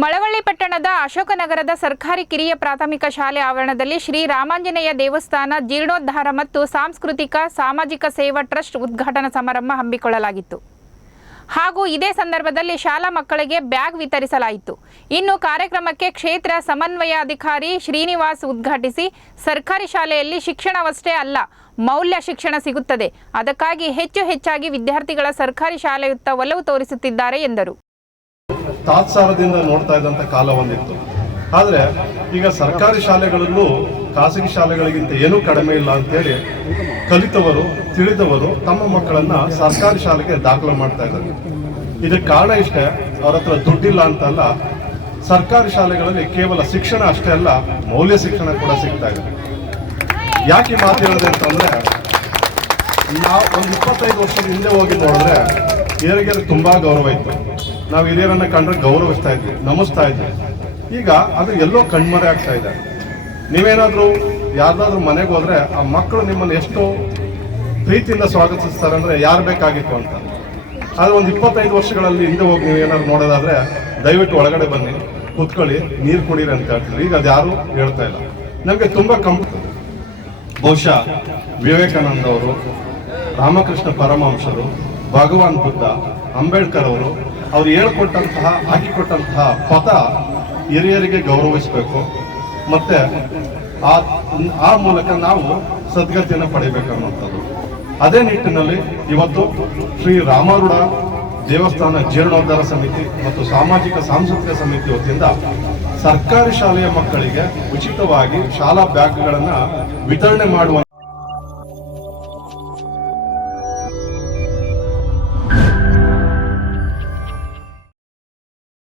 ಮಳವಳ್ಳಿ ಪಟ್ಟಣದ ಅಶೋಕನಗರದ ಸರ್ಕಾರಿ ಕಿರಿಯ ಪ್ರಾಥಮಿಕ ಶಾಲೆ ಆವರಣದಲ್ಲಿ ಶ್ರೀ ರಾಮಾಂಜನೇಯ ದೇವಸ್ಥಾನ ಜೀರ್ಣೋದ್ಧಾರ ಮತ್ತು ಸಾಂಸ್ಕೃತಿಕ ಸಾಮಾಜಿಕ ಸೇವಾ ಟ್ರಸ್ಟ್ ಉದ್ಘಾಟನಾ ಸಮಾರಂಭ ಹಮ್ಮಿಕೊಳ್ಳಲಾಗಿತ್ತು. ಹಾಗೂ ಇದೇ ಸಂದರ್ಭದಲ್ಲಿ ಶಾಲಾ ಮಕ್ಕಳಿಗೆ ಬ್ಯಾಗ್ ವಿತರಿಸಲಾಯಿತು. ಇನ್ನು ಕಾರ್ಯಕ್ರಮಕ್ಕೆ ಕ್ಷೇತ್ರ ಸಮನ್ವಯಾಧಿಕಾರಿ ಶ್ರೀನಿವಾಸ್ ಉದ್ಘಾಟಿಸಿ, ಸರ್ಕಾರಿ ಶಾಲೆಯಲ್ಲಿ ಶಿಕ್ಷಣವಷ್ಟೇ ಅಲ್ಲ, ಮೌಲ್ಯ ಶಿಕ್ಷಣ ಸಿಗುತ್ತದೆ. ಅದಕ್ಕಾಗಿ ಹೆಚ್ಚಾಗಿ ವಿದ್ಯಾರ್ಥಿಗಳ ಸರ್ಕಾರಿ ಶಾಲೆಯತ್ತ ಒಲವು ತೋರಿಸುತ್ತಿದ್ದಾರೆ ಎಂದರು. ತಾತ್ಸಾರದಿಂದ ನೋಡ್ತಾ ಇದ್ದಂಥ ಕಾಲ ಒಂದಿತ್ತು. ಆದರೆ ಈಗ ಸರ್ಕಾರಿ ಶಾಲೆಗಳಲ್ಲೂ ಖಾಸಗಿ ಶಾಲೆಗಳಿಗಿಂತ ಏನೂ ಕಡಿಮೆ ಇಲ್ಲ ಅಂತೇಳಿ ಕಲಿತವರು ತಿಳಿದವರು ತಮ್ಮ ಮಕ್ಕಳನ್ನ ಸರ್ಕಾರಿ ಶಾಲೆಗೆ ದಾಖಲು ಮಾಡ್ತಾ ಇದ್ದಾರೆ. ಇದಕ್ಕೆ ಕಾರಣ ಇಷ್ಟೇ, ಅವ್ರ ಹತ್ರ ದುಡ್ಡಿಲ್ಲ ಅಂತಲ್ಲ, ಸರ್ಕಾರಿ ಶಾಲೆಗಳಲ್ಲಿ ಕೇವಲ ಶಿಕ್ಷಣ ಅಷ್ಟೇ ಅಲ್ಲ, ಮೌಲ್ಯ ಶಿಕ್ಷಣ ಕೂಡ ಸಿಗ್ತಾ ಇದೆ. ಯಾಕೆ ಮಾತು ಹೇಳಿದೆ ಅಂತಂದ್ರೆ, ನಾವು ಒಂದು 25 ವರ್ಷದ ಹಿಂದೆ ಹೋಗಿ ನೋಡಿದ್ರೆ ಹಿರಿಯರಿಗೆ ತುಂಬಾ ಗೌರವ ಇತ್ತು. ನಾವು ಹಿರಿಯರನ್ನ ಕಂಡ್ರೆ ಗೌರವಿಸ್ತಾ ಇದ್ವಿ, ನಮಿಸ್ತಾ ಇದ್ವಿ. ಈಗ ಅದು ಎಲ್ಲೋ ಕಣ್ಮರೆ ಆಗ್ತಾ ಇದೆ. ನೀವೇನಾದ್ರೂ ಯಾರ್ದಾದ್ರೂ ಮನೆಗೆ ಹೋದ್ರೆ ಆ ಮಕ್ಕಳು ನಿಮ್ಮನ್ನು ಎಷ್ಟು ಪ್ರೀತಿಯಿಂದ ಸ್ವಾಗತಿಸ್ತಾರೆ ಅಂದ್ರೆ ಯಾರು ಬೇಕಾಗಿತ್ತು ಅಂತ. ಆದ್ರೆ ಒಂದು 25 ವರ್ಷಗಳಲ್ಲಿ ಹಿಂದೆ ಹೋಗಿ ನೀವೇನಾದ್ರು ನೋಡೋದಾದ್ರೆ, ದಯವಿಟ್ಟು ಒಳಗಡೆ ಬನ್ನಿ, ಕೂತ್ಕೊಳ್ಳಿ, ನೀರು ಕುಡೀರಿ ಅಂತ ಹೇಳ್ತಿದ್ರು. ಈಗ ಅದು ಯಾರು ಹೇಳ್ತಾ ಇಲ್ಲ. ನಮಗೆ ತುಂಬಾ ಬಹುಶಃ ವಿವೇಕಾನಂದ ಅವರು, ರಾಮಕೃಷ್ಣ ಪರಮಹಂಸರು, ಭಗವಾನ್ ಬುದ್ಧ, ಅಂಬೇಡ್ಕರ್ ಅವರು ಹಾಕಿಕೊಟ್ಟಂತಹ ಪದ ಹಿರಿಯರಿಗೆ ಗೌರವಿಸಬೇಕು, ಮತ್ತೆ ಆ ಮೂಲಕ ನಾವು ಸದ್ಗತಿಯನ್ನು ಪಡಿಬೇಕನ್ನುವಂಥದ್ದು. ಅದೇ ನಿಟ್ಟಿನಲ್ಲಿ ಇವತ್ತು ಶ್ರೀ ರಾಮಾರೂಢ ದೇವಸ್ಥಾನ ಜೀರ್ಣೋದ್ಧಾರ ಸಮಿತಿ ಮತ್ತು ಸಾಮಾಜಿಕ ಸಾಂಸ್ಕೃತಿಕ ಸಮಿತಿ ವತಿಯಿಂದ ಸರ್ಕಾರಿ ಶಾಲೆಯ ಮಕ್ಕಳಿಗೆ ಉಚಿತವಾಗಿ ಶಾಲಾ ಬ್ಯಾಗ್ಗಳನ್ನು ವಿತರಣೆ ಮಾಡುವ